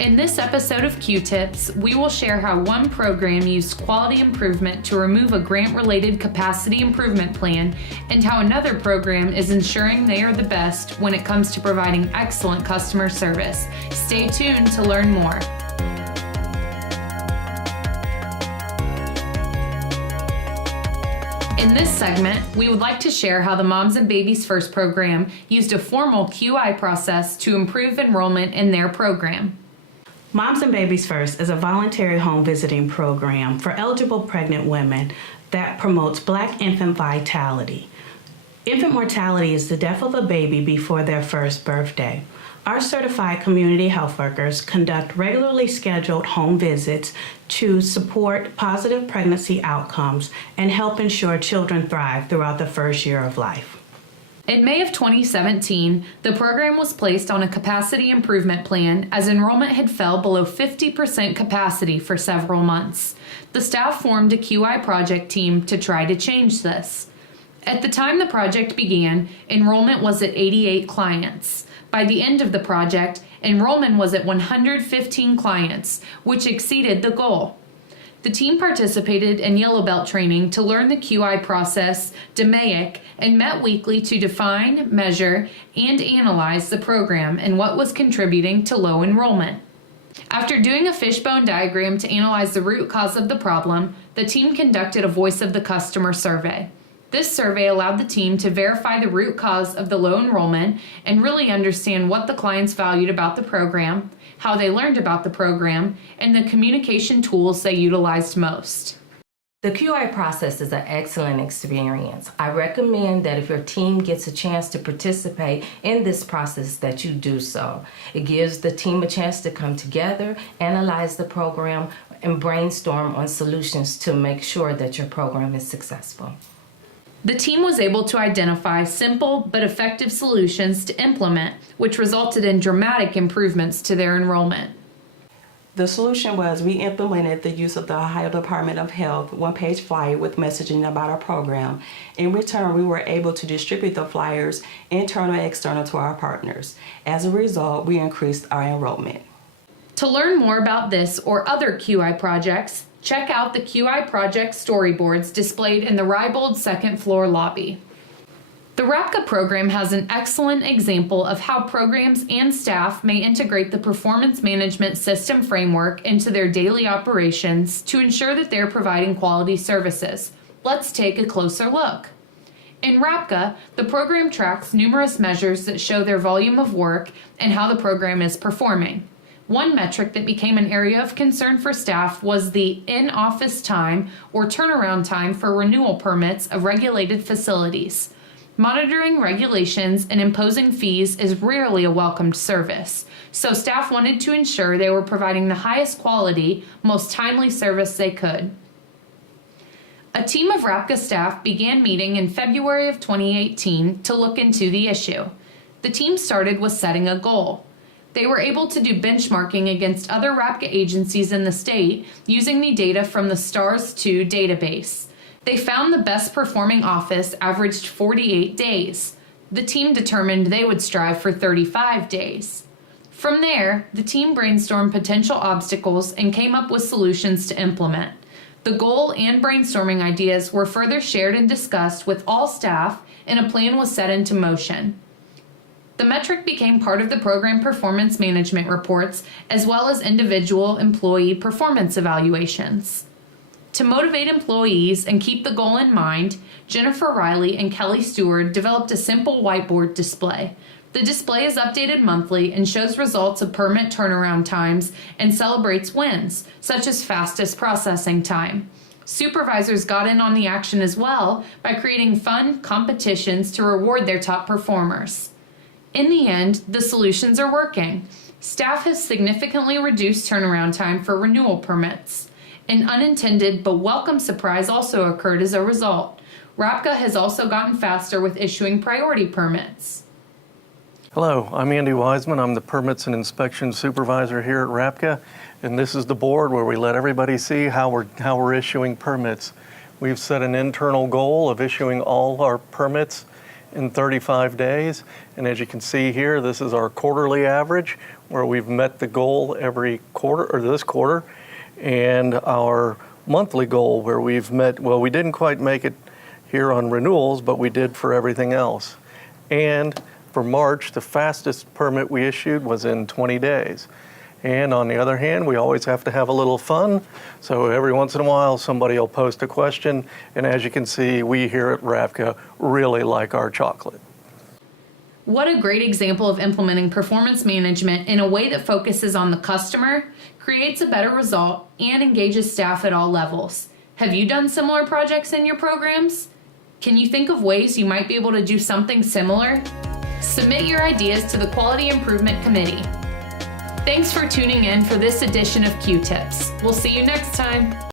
In this episode of Q-Tips, we will share how one program used quality improvement to remove a grant-related capacity improvement plan and how another program is ensuring they are the best when it comes to providing excellent customer service. Stay tuned to learn more. In this segment, we would like to share how the Moms and Babies First program used a formal QI process to improve enrollment in their program. Moms and Babies First is a voluntary home visiting program for eligible pregnant women that promotes Black infant vitality. Infant mortality is the death of a baby before their first birthday. Our certified community health workers conduct regularly scheduled home visits to support positive pregnancy outcomes and help ensure children thrive throughout the first year of life. In May of 2017, the program was placed on a capacity improvement plan as enrollment had fell below 50% capacity for several months. The staff formed a QI project team to try to change this. At the time the project began, enrollment was at 88 clients. By the end of the project, enrollment was at 115 clients, which exceeded the goal. The team participated in Yellow Belt training to learn the QI process, DMAIC, and met weekly to define, measure, and analyze the program and what was contributing to low enrollment. After doing a fishbone diagram to analyze the root cause of the problem, the team conducted a Voice of the Customer survey. This survey allowed the team to verify the root cause of the low enrollment and really understand what the clients valued about the program, how they learned about the program, and the communication tools they utilized most. The QI process is an excellent experience. I recommend that if your team gets a chance to participate in this process, that you do so. It gives the team a chance to come together, analyze the program, and brainstorm on solutions to make sure that your program is successful. The team was able to identify simple but effective solutions to implement, which resulted in dramatic improvements to their enrollment. The solution was we implemented the use of the Ohio Department of Health one-page flyer with messaging about our program. In return, we were able to distribute the flyers internal and external to our partners. As a result, we increased our enrollment. To learn more about this or other QI projects, check out the QI project storyboards displayed in the Rybold second floor lobby. The RAPCA program has an excellent example of how programs and staff may integrate the performance management system framework into their daily operations to ensure that they're providing quality services. Let's take a closer look. In RAPCA, the program tracks numerous measures that show their volume of work and how the program is performing. One metric that became an area of concern for staff was the in-office time or turnaround time for renewal permits of regulated facilities. Monitoring regulations and imposing fees is rarely a welcomed service, so staff wanted to ensure they were providing the highest quality, most timely service they could. A team of RAPCA staff began meeting in February of 2018 to look into the issue. The team started with setting a goal. They were able to do benchmarking against other RAPCA agencies in the state using the data from the STARS 2 database. They found the best performing office averaged 48 days. The team determined they would strive for 35 days. From there, the team brainstormed potential obstacles and came up with solutions to implement. The goal and brainstorming ideas were further shared and discussed with all staff, and a plan was set into motion. The metric became part of the program performance management reports, as well as individual employee performance evaluations. To motivate employees and keep the goal in mind, Jennifer Riley and Kelly Stewart developed a simple whiteboard display. The display is updated monthly and shows results of permit turnaround times and celebrates wins, such as fastest processing time. Supervisors got in on the action as well by creating fun competitions to reward their top performers. In the end, the solutions are working. Staff has significantly reduced turnaround time for renewal permits. An unintended but welcome surprise also occurred as a result. RAPCA has also gotten faster with issuing priority permits. Hello, I'm Andy Wiseman. I'm the Permits and Inspection Supervisor here at RAPCA, and this is the board where we let everybody see how we're issuing permits. We've set an internal goal of issuing all our permits in 35 days, and as you can see here, this is our quarterly average. where we've met the goal every quarter, or this quarter, and our monthly goal where we've met, well, we didn't quite make it here on renewals, but we did for everything else. And for March, the fastest permit we issued was in 20 days. And on the other hand, we always have to have a little fun. So every once in a while, somebody will post a question. And as you can see, we here at RAPCA really like our chocolate. What a great example of implementing performance management in a way that focuses on the customer, creates a better result, and engages staff at all levels. Have you done similar projects in your programs? Can you think of ways you might be able to do something similar? Submit your ideas to the Quality Improvement Committee. Thanks for tuning in for this edition of Q-Tips. We'll see you next time.